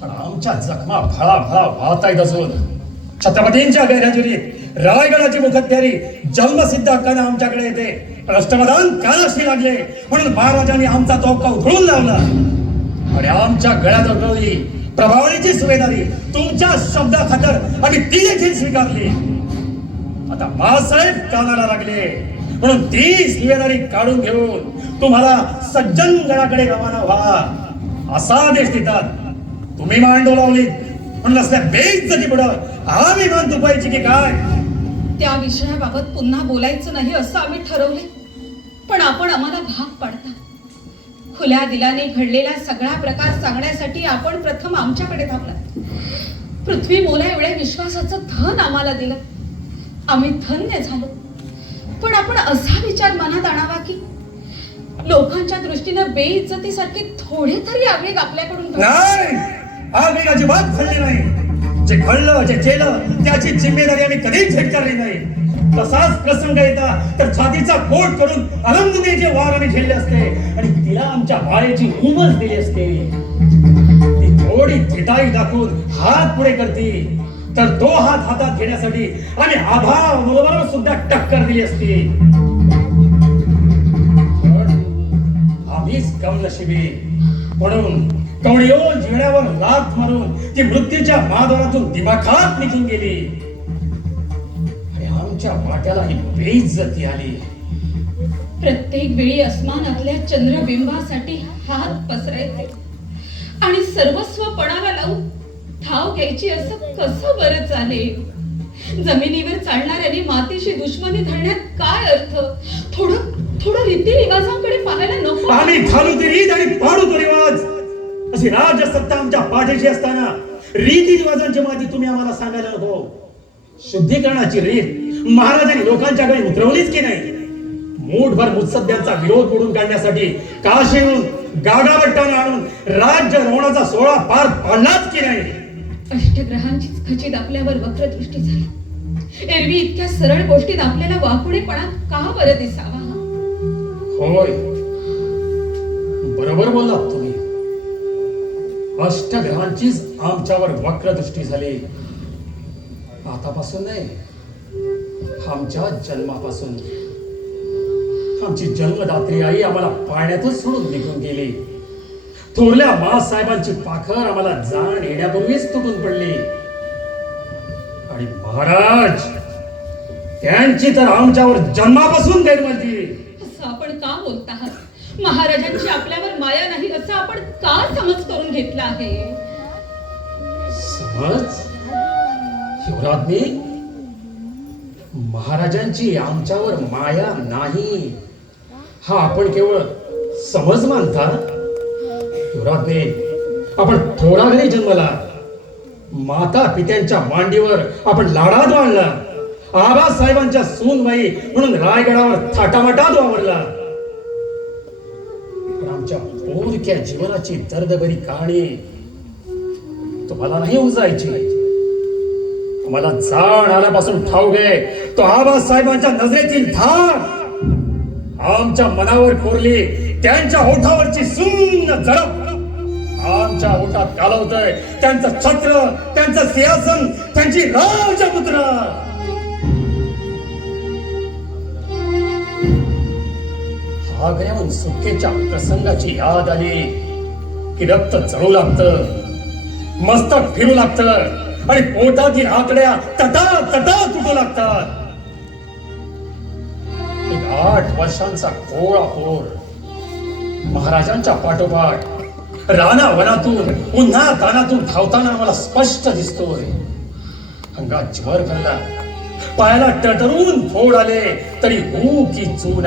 पण आमच्या जखमा फळा फळा वाहतायत असून छत्रपतींच्या गैरहजेरीत रायगडाची मुखत्यारी जन्मसिद्ध हक्काने आमच्याकडे येते राष्ट्रप्रधान कानाशी लागले म्हणून महाराजांनी आमचा चौका उधळून लावला आणि आमच्या गळ्यात अडकवली प्रभावळीची सुवेदारी तुमच्या शब्दा खातर आम्ही ती देखील स्वीकारली आता बाळासाहेब कानाला लागले म्हणून ती सुवेदारी काढून घेऊन तुम्हाला सज्जन गडाकडे रवाना व्हा असा आदेश देतात तुम्ही मान डोलावली म्हणून असल्या बेइज्जती पुढं. आम्ही मान तुपायची की काय? त्या विषयाबाबत पुन्हा बोलायचं नाही असं आम्ही ठरवले. पण आपण आम्हाला भाग पाडता. खुल्या दिलाने घडलेला सगळा प्रकार सांगण्यासाठी आपण प्रथम आमच्याकडे धावला पृथ्वी मोला एवढ्या विश्वासाचं धन आम्हाला दिलं. आम्ही धन्य झालो. पण आपण असा विचार मनात आणावा की लोकांच्या दृष्टीनं बेइज्जतीसारखे थोडे तरी आवेग आपल्याकडून घडले. मी अजिबात खाल्ली नाही. जे घडलं जे केलं त्याची जिम्मेदारी आम्ही कधीच झेटकारली नाही. तसाच प्रसंग येता तर छातीचा कोट करून आनंदने जे वार आम्ही झेलले असते आणि तिला आमच्या बाळेची उमज दिली असते. ती थोडी थिटाई दाखवून हात पुढे करती. तर तो हात हातात घेण्यासाठी आणि आभा बरोबर सुद्धा टक्कर दिली असती. आम्हीच कमनशिबी म्हणून म्हणून कवडीओल जिवण्यावर लाथ मारून ती मृत्यूच्या महाद्वारातून दिमाखात निघून गेली. आणि आमच्या वाट्याला ही बेइज्जती आली प्रत्येक वेळी अस्मानातल्या चंद्रबिंबासाठी हात पसरायचे. आणि सर्वस्व पणाला लावून ठाव घ्यायची असं कसं बरं चालेल? जमिनीवर चालणाऱ्यांनी मातीशी दुश्मनी धरण्यात काय अर्थ? थोडं थोडं रीती रिवाजांकडे पाहायला नको. आम्ही घालू ती रीत आणि पाडू तो रिवाज अशी राजसत्ता आमच्या पाठीशी असताना रीती रिवाजांची माहिती तुम्ही आम्हाला सांगायला नको. शुद्धीकरणाची रीत महाराजांनी लोकांच्याकडे उतरवलीच की नाही? मूठभर मुत्सद्यांचा विरोध मोडून काढण्यासाठी काशीहून गागावट्टानं आणून राज्य रोवणाचा सोहळा पार पाडलाच की नाही? अष्टग्रहांचीच खचित आपल्यावर वक्रदृष्टी झाली. एरवी इतक्या सरळ गोष्टीत आपल्याला वाकुडेपणा का बरं दिसावा? होय. बरोबर बोललात तुम्ही. अष्टग्रहांचीच आमच्यावर वक्रदृष्टी झाली. आतापासून नाही आमच्या जन्मापासून. आमची जन्मदात्री आई आम्हाला पाण्यातच सोडून निघून गेली. थोरल्या मासाहेबांची पाखर आम्हाला जाण येण्यापूर्वीच तुटून पडली. आणि महाराज त्यांची तर आमच्यावर जन्मापासून गैरमर्जी. असं आपण का बोलता महाराजांची आपल्यावर माया नाही असं आपण का समज करून घेतला आहे? समज? शिवराज्ञी महाराजांची आमच्यावर माया नाही. हा आपण केवळ समज मानता? युवराज्ञी आपण थोडा घरी जन्मला. माता पित्यांच्या मांडीवर आपण लाडात वाढला आबासाहेबांच्या सूनबाई म्हणून रायगडावर थाटामाटात वावरला. पण आमच्या पोरक्या जीवनाची दर्दभरी कहाणी तुम्हाला नाही उजायची. मला जाण आल्यापासून ठाऊ गे तो आबासाहेबांच्या नजरेतील धार आमच्या मनावर कोरली. त्यांच्या ओठावरची सुन्न झडप आमच्या ओठात कालवतय. त्यांचं छत्र त्यांचं सिंहासन त्यांची राजपुत्र हागण्याहून सुटकेच्या प्रसंगाची याद आली की रक्त चढू लागत मस्तक फिरू लागत आणि पोटातील आकड्या तटा तटा तुटू लागतात. एक आठ वर्षांचा कोळा पोर महाराजांच्या पाठोपाठ राणा वनातून पुन्हा तानातून धावताना मला स्पष्ट दिसतोय. अंगात ज्वर भरला पायाला टटरून फोड आले तरी हू की चून